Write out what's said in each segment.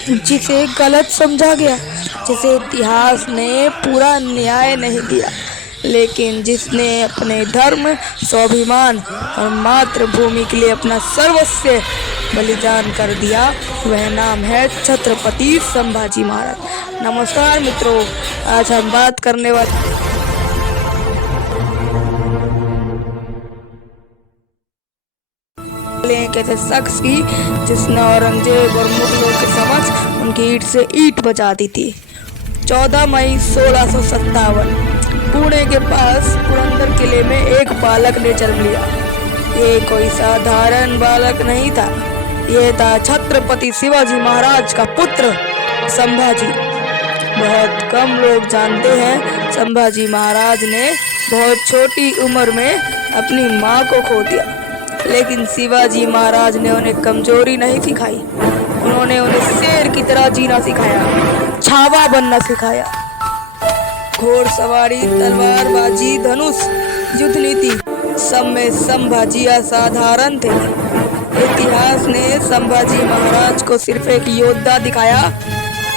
जिसे गलत समझा गया, जिसे इतिहास ने पूरा न्याय नहीं दिया, लेकिन जिसने अपने धर्म, स्वाभिमान और मातृभूमि के लिए अपना सर्वस्व बलिदान कर दिया, वह नाम है छत्रपति संभाजी महाराज। नमस्कार मित्रों, आज हम बात करने वाले एक ऐसे शख्स की जिसने औरंगजेब और मुगलों के समक्ष उनकी ईंट से ईंट बजा दी थी। 14 मई 1657 पुणे के पास पुरंदर किले में एक बालक ने जन्म लिया। ये कोई साधारण बालक नहीं था, ये था छत्रपति शिवाजी महाराज का पुत्र संभाजी। बहुत कम लोग जानते हैं, संभाजी महाराज ने बहुत छोटी उम्र में अपनी माँ को खो दिया, लेकिन शिवाजी महाराज ने उन्हें कमजोरी नहीं सिखाई। उन्होंने उन्हें शेर की तरह जीना सिखाया, छावा बनना सिखाया। घोड़सवारी, तलवारबाजी, धनुष, युद्ध नीति, सब में संभाजी असाधारण थे। इतिहास ने संभाजी महाराज को सिर्फ एक योद्धा दिखाया,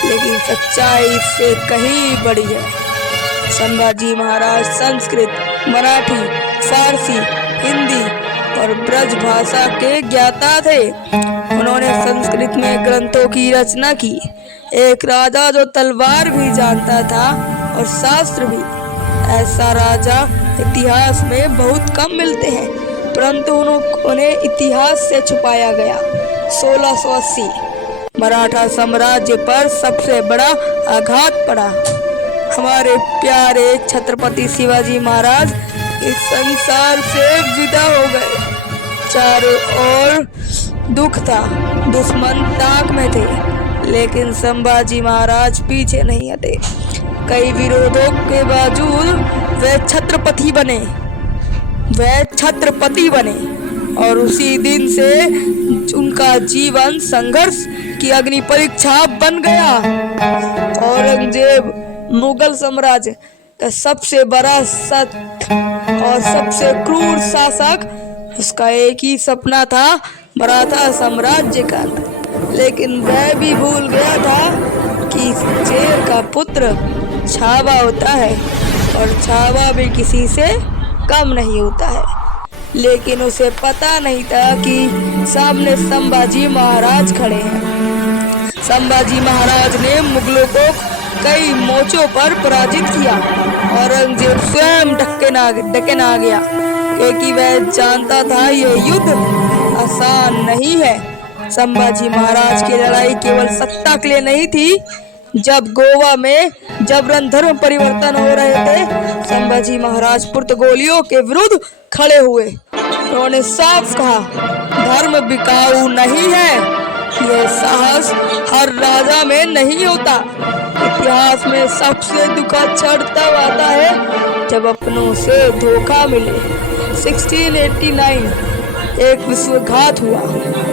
लेकिन सच्चाई इससे कहीं बड़ी है। संभाजी महाराज संस्कृत, मराठी, फारसी, हिंदी और ब्रज भाषा के ज्ञाता थे। उन्होंने संस्कृत में ग्रंथों की रचना की। एक राजा जो तलवार भी जानता था और शास्त्र भी। ऐसा राजा इतिहास में बहुत कम मिलते हैं, परंतु उन्हें इतिहास से छुपाया गया। 1680 मराठा साम्राज्य पर सबसे बड़ा आघात पड़ा। हमारे प्यारे छत्रपति शिवाजी महाराज इस संसार से विदा हो गए। चारों ओर दुख था, दुश्मन ताक में थे, लेकिन संभाजी महाराज पीछे नहीं हटे। कई विरोधों के बावजूद वे छत्रपति बने और उसी दिन से उनका जीवन संघर्ष की अग्नि परीक्षा बन गया। औरंगजेब मुगल साम्राज्य का सबसे बड़ा और सबसे क्रूर शासक, उसका एक ही सपना था मराठा साम्राज्य का, लेकिन वह भी भूल गया था कि शेर का पुत्र छावा होता है और छावा भी किसी से कम नहीं होता है। लेकिन उसे पता नहीं था कि सामने संभाजी महाराज खड़े हैं। संभाजी महाराज ने मुगलों को कई मोर्चों पर पराजित किया। औरंगजेब स्वयं डके ना गया, क्योंकि वह जानता था यह युद्ध आसान नहीं है। संभाजी महाराज की लड़ाई केवल सत्ता के लिए नहीं थी। जब गोवा में जबरन धर्म परिवर्तन हो रहे थे, संभाजी महाराज पुर्तगालियों के विरुद्ध खड़े हुए। उन्होंने साफ कहा, धर्म बिकाऊ नहीं है। यह साहस हर राजा में नहीं होता। इतिहास में सबसे दुखद क्षण तब आता है जब अपनों से धोखा मिले। 1689 एक विश्वघात हुआ।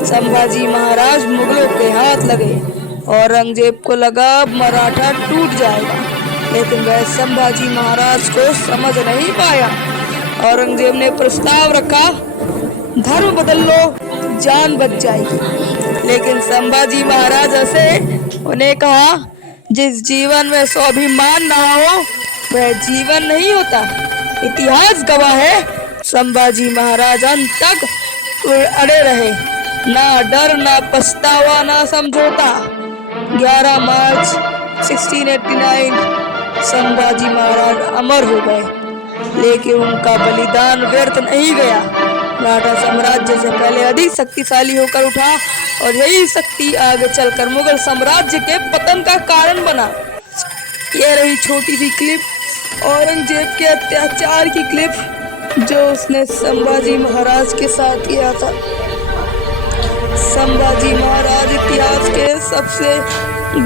संभाजी महाराज मुगलों के हाथ लगे। औरंगजेब को लगा मराठा टूट जाएगा, लेकिन वह संभाजी महाराज को समझ नहीं पाया। औरंगजेब ने प्रस्ताव रखा, धर्म बदल लो, जान बच जाएगी। लेकिन संभाजी महाराज हंसे। उन्हें कहा, जिस जीवन में स्वाभिमान ना हो वह जीवन नहीं होता। इतिहास गवाह है, संभाजी महाराज अंत तक अड़े रहे। ना डर, ना पछतावा, ना समझौता। 11 मार्च 1689 संभाजी महाराज अमर हो गए, लेकिन उनका बलिदान व्यर्थ नहीं गया। मराठा साम्राज्य से पहले अधिक शक्तिशाली होकर उठा और यही शक्ति आगे चलकर मुगल साम्राज्य के पतन का कारण बना। यह रही छोटी सी क्लिप, औरंगजेब के अत्याचार की क्लिप, जो उसने संभाजी महाराज के साथ किया था। संभाजी महाराज इतिहास के सबसे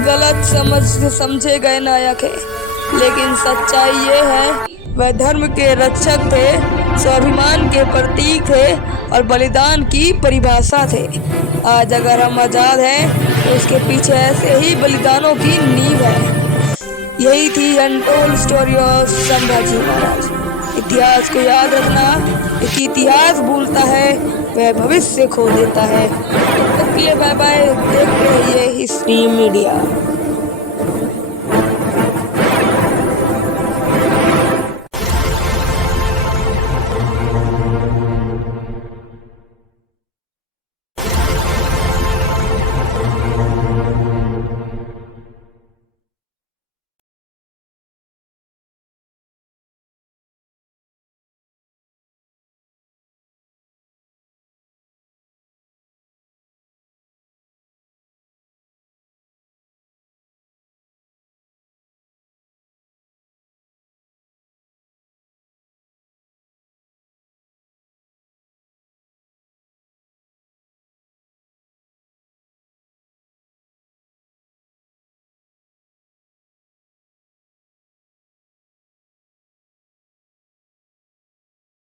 गलत समझे गए नायक है, लेकिन सच्चाई ये है, वह धर्म के रक्षक थे, स्वाभिमान के प्रतीक थे और बलिदान की परिभाषा थे। आज अगर हम आज़ाद हैं तो उसके पीछे ऐसे ही बलिदानों की नींव है। यही थी untold story of Sambhaji Maharaj. इतिहास को याद रखना, कि इतिहास भूलता है वह भविष्य खो देता है। तक के लिए बाय बाय। देखते रहिए हिस्ट्री मीडिया।